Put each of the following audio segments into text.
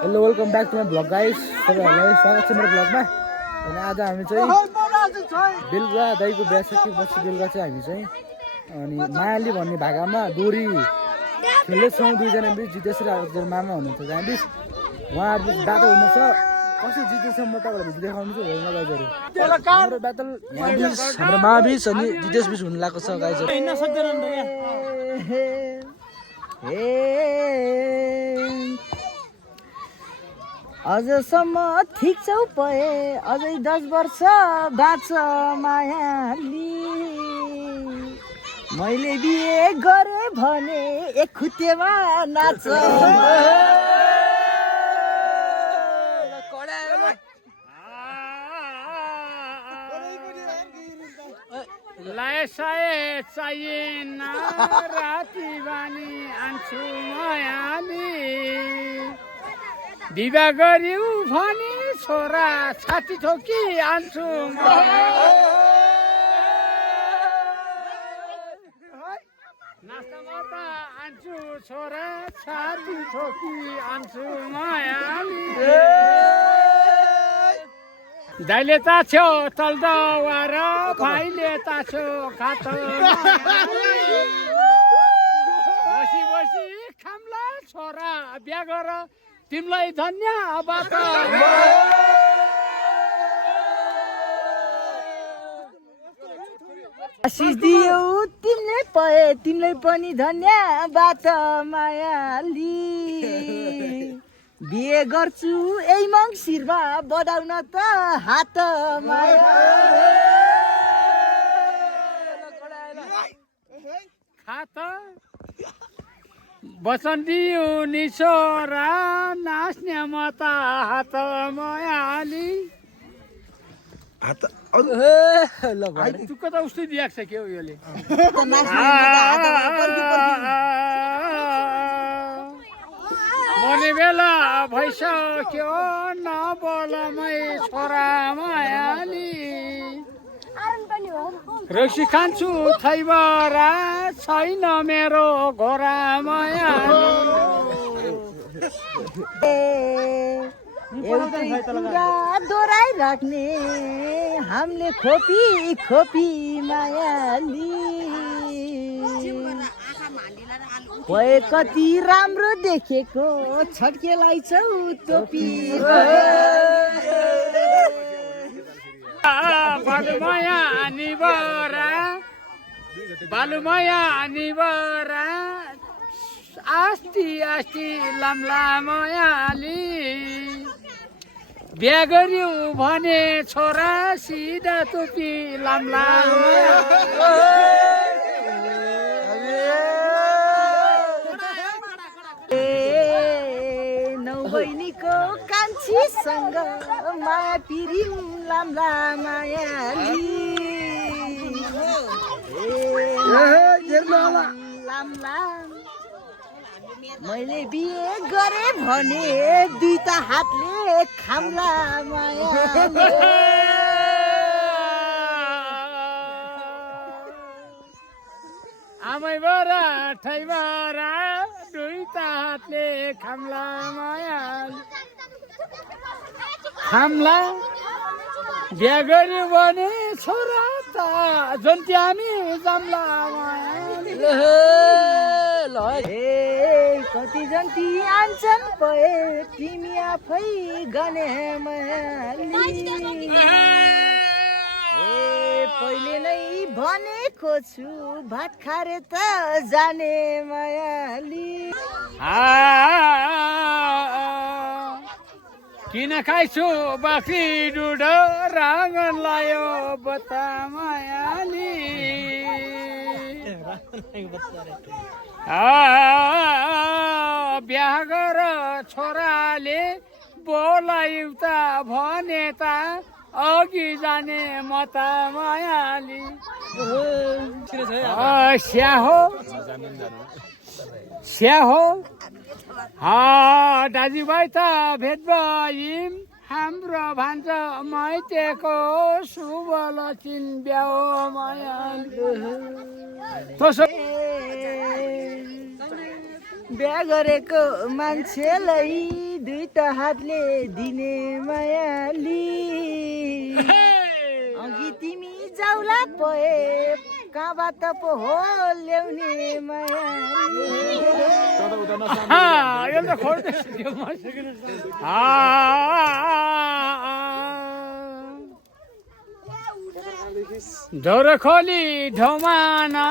hello welcome back to my vlog guys सबैहरूलाई स्वागत छ मेरो भ्लगमा अनि आज हामी चाहिँ बेलुका दाइको बिहा सकेपछि बेलुका चाहिँ हामी चाहिँ अनि मायाली भन्ने भागामा डोरी खेल्दैछौँ दुईजना बिच जितेश र एकजना मामा हुनुहुन्छ जहाँ बिच उहाँहरू बिच बाटो हुनेछ कसरी जितेछ म तपाईँलाई भिडियो देखाउनु छु हेर्न गाइजहरू हाम्रो ब्याटल यहाँ बिच हाम्रो मामा बिच अनि जितेश बिच हुन लागेको छ गाइजहरू हिँड्न सक्दैन अझसम्म ठिक छौ पए अझै 10 वर्ष बाँच मायाली मैले बिहे गरे भने एक खुट्टेमा नाच लायसाए चाहिएन राति बानी आन्छु मायाली विवाह गर्यौ भने छोरा छाती ठोकी आन्छु नास्तामा त आन्छु छोरा छाती ठोकी आन्छु मायाली दाइले ताछ्यो तल्दवार भाइले ताछ्यो खातो बसी बसी खाम्ला छोरा बिहा गर तिमीलाई धन्यवाद आशिष दियौ तिमीले पए तिमीलाई पनि धन्यवाद मायाली बिहे गर्छु यही मङ्सिरमा बढाउन त हात खाता वचन दियो नि छोरा नाच्ने म त हात मायाली तुक्क त उस्तै दिएको छ के हो योले मर्ने बेला भइसक्यो नबोलमै छोरा मायाली रक्सी खान्छु थैबरा छैन मेरो घोरा मायाली एउटै कुरा दोहोऱ्याइ राख्ने हामीले खोपी खोपी मायाली भए कति राम्रो देखेको छड्केलाई छौ टोपी बालुमाया निबरा आस्ती आस्ती लाम्ला मायाली बिहा गर्यौ भने छोरा सिधा टोपी लाम्ला नौ बहिनीको कान्छीसँग माया पिरिम लाम्ला मायाली लाम्ला मैले बिहे गरे भने दुईटा हातले खाम्ला मायाली आमैबरा ठैबरा दुईटा हातले खाम्ला मायाली खाम्ला बिहा गर्यो भने छोरा त जन्ती हामी जाम्ला मायाली कति जन्ती आन्छन् पए तिमी आफै गने मायाली पहिले नै भनेको छु भात खारे त जाने मायाली किन खाइछु बाख्री दुध राँगन लायो बता मायाली बिहा गर छोराले बोलायौ त भने त अघि जाने म त मायाली स्याहो दाजुभाइ त भेट भयौँ हाम्रो भान्ज माइतेको शुभ लक्षिन ब्याह मायाली बिहा गरेको मान्छेलाई दुईटा हातले दिने मायाली अघि तिमी जाउला पए कहाँबाट पो हो ल्याउने मायाली ढोरो खोली ढोमाना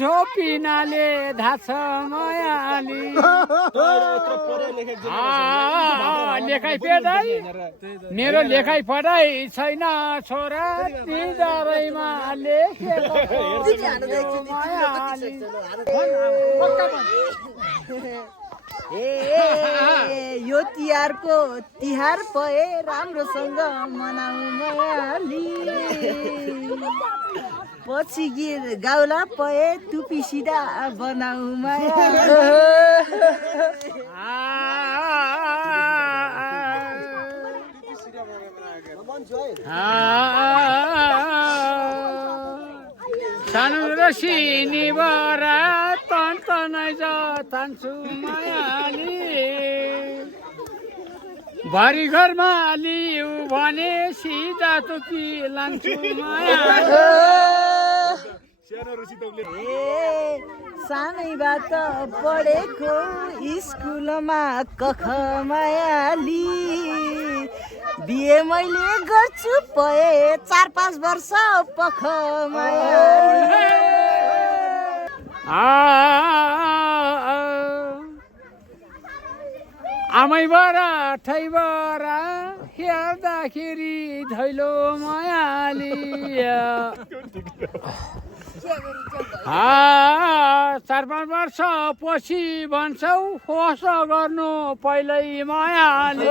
ढोपिनाले धाछ मायाली लेखाइ पढाइ मेरो लेखाइ पढाइ छैन छोरा तिजरैमा लेखेको मायाली यो तिहारको तिहार पए राम्रोसँग मनाउ मायाली पछि गीत गाउला पए टुपी सिधा बनाउ मायाली सानो रसी निबरा तन तनै तान्छु मायाली भरि घरमा लिउ भने सिधा टोपी लान्छु मायाली सानैबाट पढेको स्कुलमा कख मायाली बिहे मैले गर्छु पए 4-5 वर्ष पख मायाली आमैबाट ठैबाट हेर्दाखेरि धैलो मायाली 4-5 वर्ष पछि भन्छौ होस गर्नु पहिल्यै मायाली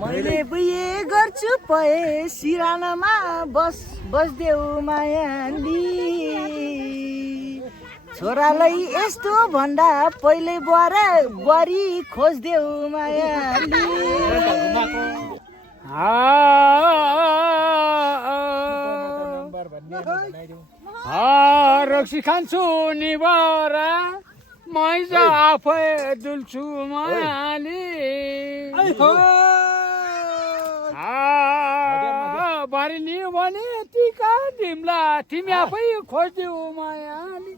मैले बिहे गर्छु पए सिरानामा बस्देऊ मायाली छोरालाई यस्तो भन्दा पहिले बुहारी खोज्देऊ मायाली रक्सी खान्छु निबरा मैज आफै डुल्छु मायाली बारी लियो भने टिका तिमीला तिमी आफै खोज्देऊ मायाली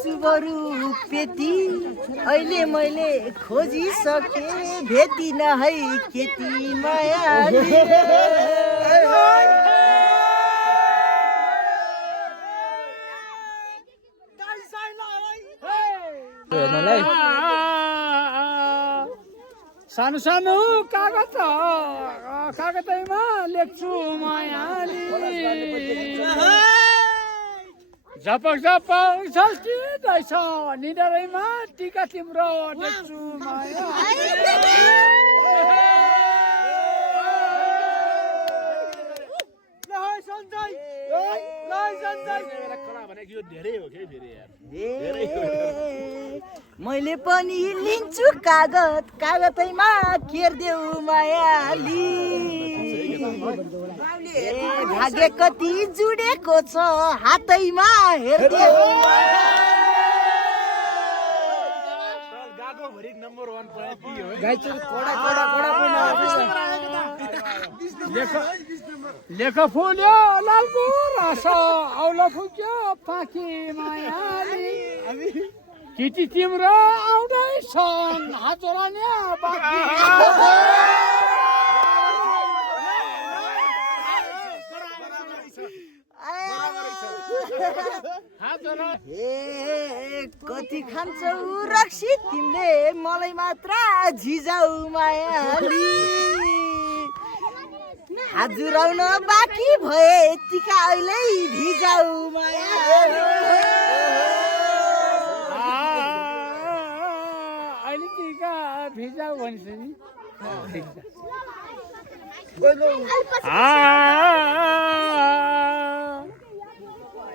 सुबरु पेटी अहिले मैले खोजिसके भेटिन है केटी मायाली सानो सानो कागतैमा लेख्छु मायाली झपक झपक झल्किँदैछ निडरैमा टिका तिम्रो देख्छु मायाली मैले पनि लिन्छु कागतैमा केर्देऊ मायाली भाग्य कति जुडेको छ हातैमा हेर्देऊ लेख फुल्यो लालको रस औला फुक्यो पाखी मायाली केटी तिम्रो आउँदैछन् हातोराने बाँकी कति खान्छौ रक्सी तिमीले मलाई मात्र झिजाउ मायाली हजुराउन बाँकी भए टिका अहिले भिजाउ मायाली अहिले टिका भिजाउ भन्छ नि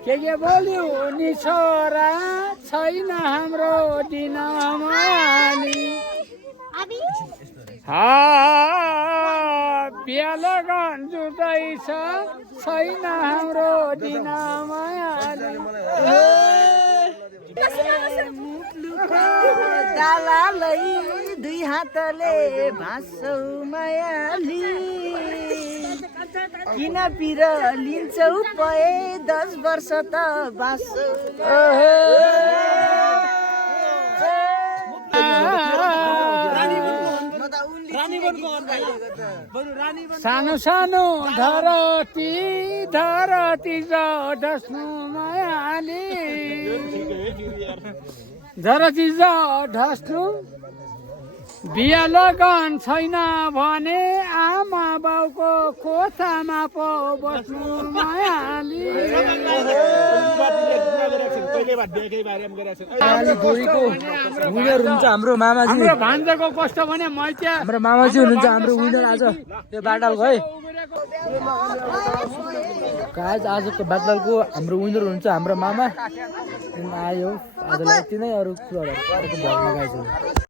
के बोल्यो नि छोरा छैन हाम्रो दिन मायाली बिहा लगन जुट्दैछ छैन हाम्रो दिन मायाले दालालै दुई हातले भाँच्छौ मायाली किन पिर लिन्छौ पए 10 वर्ष त बाँच्छौ सानो सानो धरती धरती ढस्नु मायाले धरती ढस्नु बिहा लगन छैन भने आमा बाउको कोठामा पो बस्नु मायाली दोरीको विनर हुन्छ हाम्रो मामाजी हाम्रो भान्जाको कष्ट भने मैत्या हाम्रो मामाजी हुनुहुन्छ हाम्रो विनर आज यो बाटलको है गाइस आजको बाटलको हाम्रो विनर हुनुहुन्छ हाम्रो मामा आयो आजलाई यति नै अरू कुराहरू भन्न गाइस